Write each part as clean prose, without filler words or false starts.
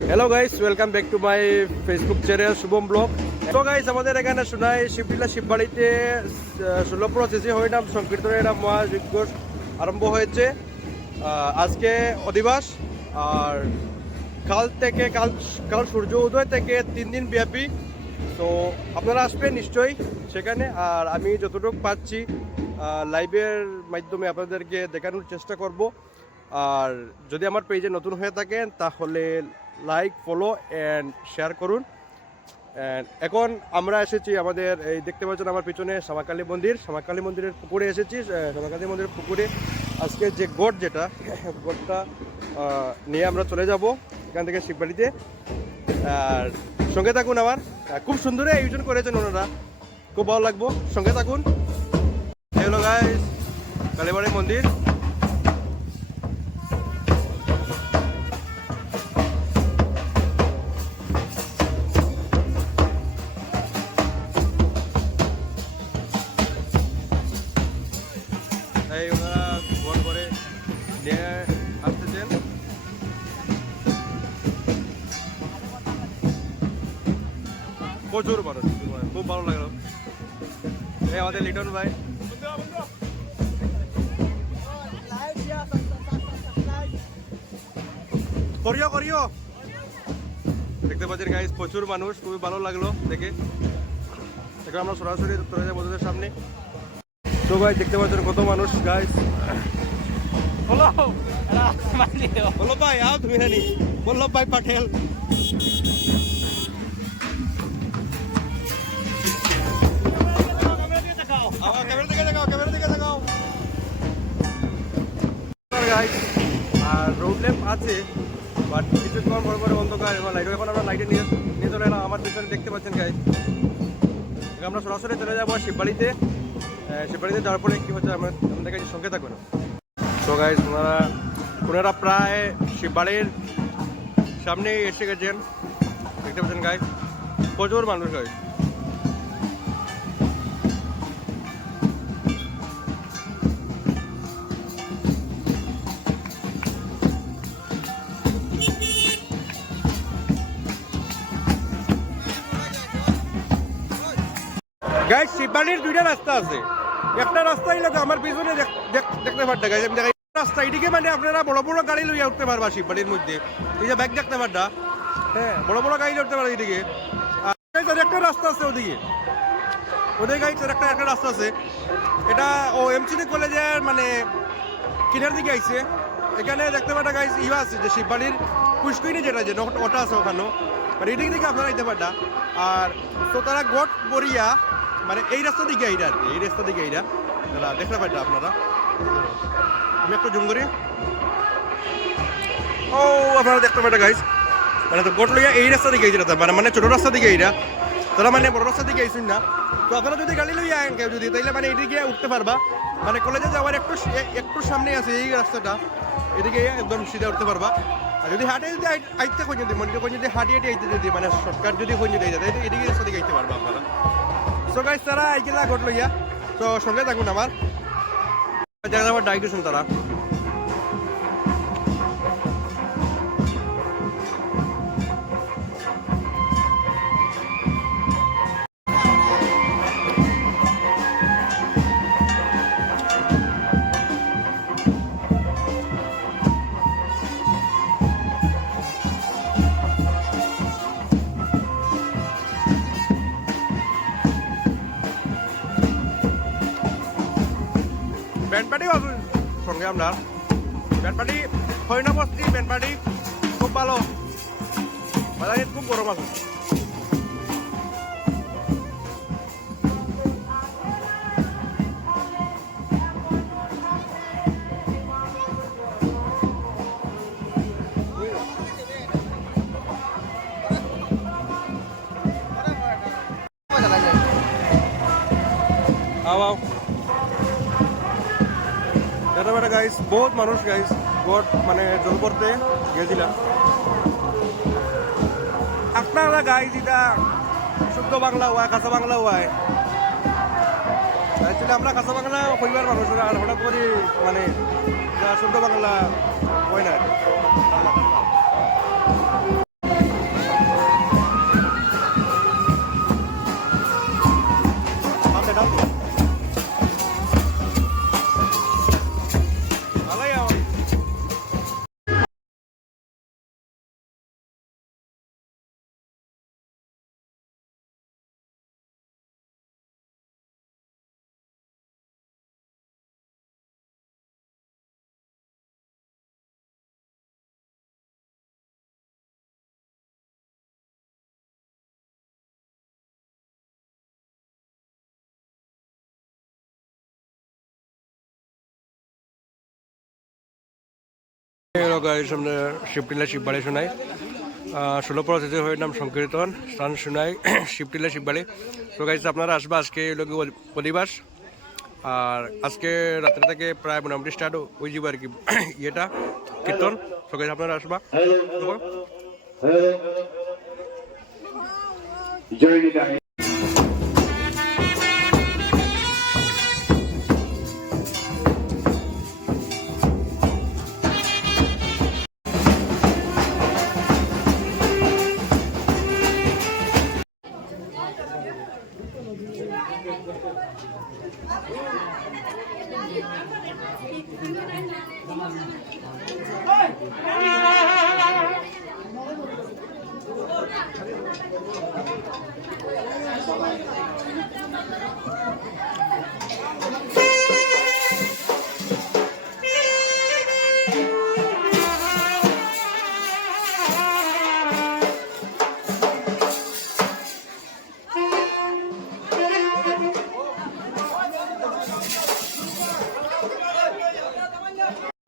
Hello guys, welcome back to my Facebook channel Shubham blog. তো guys, আমাদের এখানে শোনায় শিবলীলা শিববাড়িতে 16 প্রসেসে হরিনাম সংকীর্তনের নাম মহাযজ্ঞ আরম্ভ হয়েছে। আজকে অধিবাস, আর কাল সূর্য উদয় থেকে 3 দিন ব্যাপী। তো আপনারা আসবেন নিশ্চয়ই সেখানে। আর আমি যতটুকু পাচ্ছি লাইভের মাধ্যমে আপনাদেরকে দেখানোর চেষ্টা করব। আর যদি আমার পেজে নতুন হয়ে থাকেন তাহলে লাইক, ফলো অ্যান্ড শেয়ার করুন। এখন আমরা এসেছি আমাদের এই দেখতে পাচ্ছেন আমার পিছনে শ্যামাকালী মন্দিরের পুকুরে এসেছি। শ্যামাকালী মন্দিরের পুকুরে আজকে যে গোটটা নিয়ে আমরা চলে যাব এখান থেকে শিববাড়িতে। আর সঙ্গে থাকুন, আমার খুব সুন্দর আয়োজন করেছেন ওনারা, খুব ভালো লাগবো, সঙ্গে থাকুন। হ্যালো গাইস, কালীবাড়ি মন্দির। এই ওনারা ঘর করে নিয়ে আসতেছেন। প্রচুর মানুষ, খুব ভালো লাগলো। এই আমাদের লিটন ভাই, করিও দেখতে পাচ্ছেন গাইস, প্রচুর মানুষ, খুবই ভালো লাগলো দেখে। এখন আমরা সরাসরি চলে যাবো ওদের সামনে। তো ভাই দেখতে পাচ্ছেন কত মানুষ গাইস। বলো ভাই, আও তুমি জানি বল্লভ ভাই পাটেল। ক্যামেরা দিকে দেখাও। আর রোড ল্যাম্প আছে, বাট কিছুক্ষণ বড় অন্ধকার এবং লাইট। এখন আমরা লাইটে নিয়ে চলে এলাম। আমার পিছনে দেখতে পাচ্ছেন গাইস, আমরা সরাসরি চলে যাবো শিববাড়িতে। শিববাড়িতে যাওয়ার পরে কি হচ্ছে আমাদের কাছে সঙ্গে থাকবে না। তো গাইস, ওনারা প্রায় শিববাড়ির সামনে এসে গেছেন, দেখতে পাচ্ছেন গাইস, প্রচুর মানুষ গাইস। গাইস, শিববাড়ির দুইটা রাস্তা আছে। একটা রাস্তা এলাকা আমার পিছনে দেখতে পারটা গাইস, আমি দেখাই রাস্তা এদিকে, মানে আপনারা বড় বড় গাড়ি লইয়া উঠতে পারবা শিববাড়ির মধ্যে। এই যে ব্যাগ দেখতে পারটা, হ্যাঁ, বড় বড় গাড়ি উঠতে পারবে এদিকে। আর একটা রাস্তা আছে ওদিকে, ওদের গাইস একটা রাস্তা আছে। এটা ও এমসিডি কলেজের মানে কিনার দিকে আইছে। এখানে দেখতে পারটা গাইস ইয়া আছে যে শিববাড়ির পুষ্করিণী যেটা যে ওটা আছে ওখানেও, মানে এদিক দিকে আপনারা আইতে পারটা। আর তো তারা গোট বরিয়া মানে এই রাস্তা দিকে এইটা আর কি, এই রাস্তা দিকে এইটা দেখতে পাইটা আপনারা। আমি একটু জুম করি। ও আপনারা দেখতে পাইটা গাইস, মানে তো গোট লইয়া এই রাস্তা দিকে এইটা, মানে ছোট রাস্তা দিকে এইটা, তারা মানে বড় রাস্তা দিকে আইসুন না। তো আপনারা যদি গাড়ি লইয়া আইন কেউ যদি, তাইলে মানে এদিকে উঠতে পারবা। মানে কলেজে যাওয়ার একটু সামনে আছে এই রাস্তাটা, এদিকে একদম সিধা উঠতে পারবা। আর যদি হাটে যদি আইতে কোন যদি মনে কোন যদি হাঁটিয়ে আইতে যদি মানে শর্টকাট যদি কোন যদি আইতে, তাই এদিকে রাস্তা দিকে আইতে পারবা আপনারা। সো গাইস, তারা আইগেলা গোট লইয়া, তো সঙ্গে থাকুন আমার জায়গা আমার ডাইরেকশন তারা। ব্যান্ডপার্টিও আসুন সঙ্গে আপনার। ব্যান্ডপার্টি হরিণাবস্তি ব্যান্ডপার্টি খুব ভালো, বাজারে খুব গরম আছে। आओ এটা বেটা গাইস, বহুত মানুষ গাইস, গোট মানে জল করতে গেছিলাম। আপনারা গাইস এটা শুদ্ধ বাংলা হয়, কাঁচা বাংলা হয়। অ্যাকচুয়ালি আমরা কাঁচা বাংলা পরিবার মানুষরা, আর হঠাৎ করে মানে শুদ্ধ বাংলা হয় না। সামনে শিবটিলা শিববাড়ি শোনাই 16 প্রসেসে হয়ে নাম সংকীর্তন স্থান শোনাই শিবটিলা শিববাড়ি। তো গাইজ আপনারা আসবা, আজকে লোক পরিবাস আর আজকে রাত্রে থেকে প্রায় মোটামুটি স্টার্ট হয়ে যাবে আর কি ইয়েটা কীর্তন। তো গাইজ আপনারা আসবা।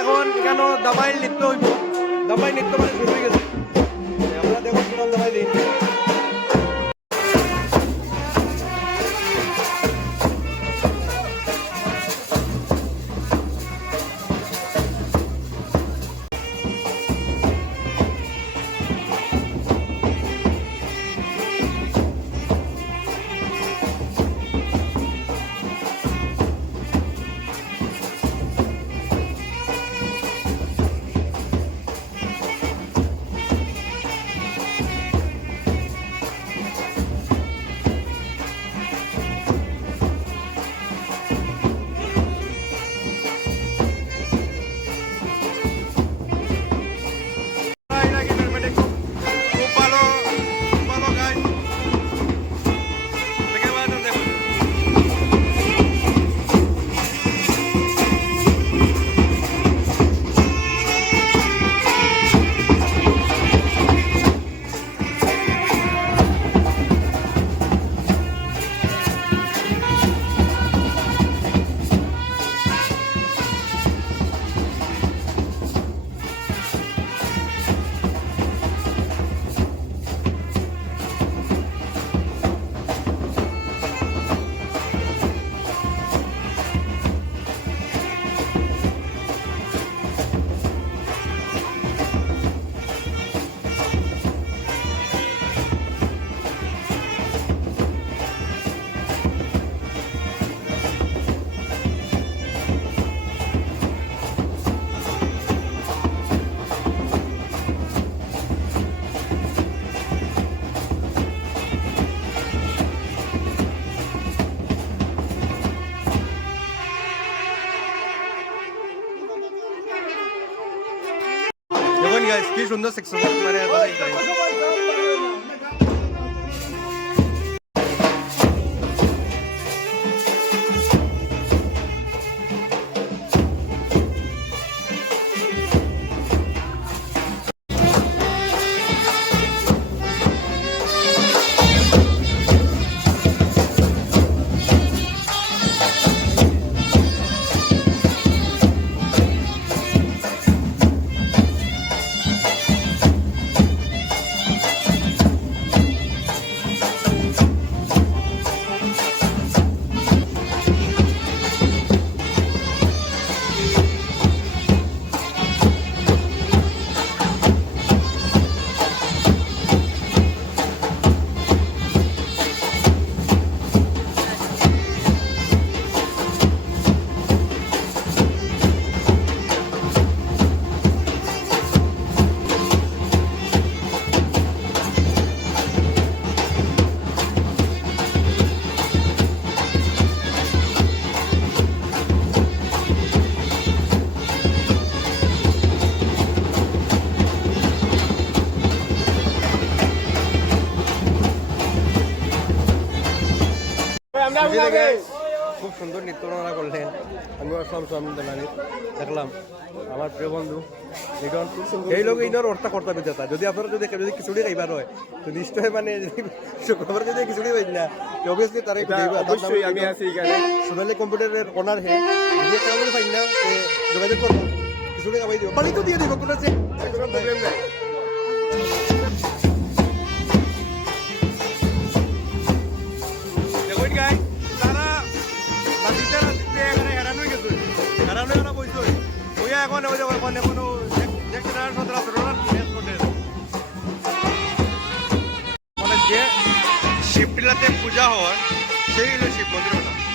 এখন কেন দাবাই নৃত্য হইব, দাবাই নৃত্য মানে শুরু হয়ে গেছে। আমরা দেখো কিরকম দাবাই দিই। দেখুন গাইস কি সুন্দর সেকশন মানে খুব সুন্দর নৃত্য ওনারা করলেন। আমিও আসলাম সামনে দেখলাম আমার প্রিয় বন্ধু লিটন এই লোক ইনার অর্থা কর্তা বিদ্যাতা। যদি আপনারা যদি খিচুড়ি খাইবার হয় তো নিশ্চয় মানে শুক্রবার যদি খিচুড়ি পাই না অবভিয়াসলি তারা অবশ্যই আমি আছি এখানে সোনালী কম্পিউটারের ওনার হে যদি কেমন পাই না যোগাযোগ করবো কিছু টাকা পাই দিব বাড়ি তো দিয়ে দিব কোনো প্রবলেম নাই দেখুন গাই তারা বাড়িতে এখানে হেরানোই গেছে হেরানো এখানে বইছে ওই এখন ওই এখন এখনো দেখতে না মানে যে শিবটিলাতে পূজা হয় সেই হলো শিব মন্দির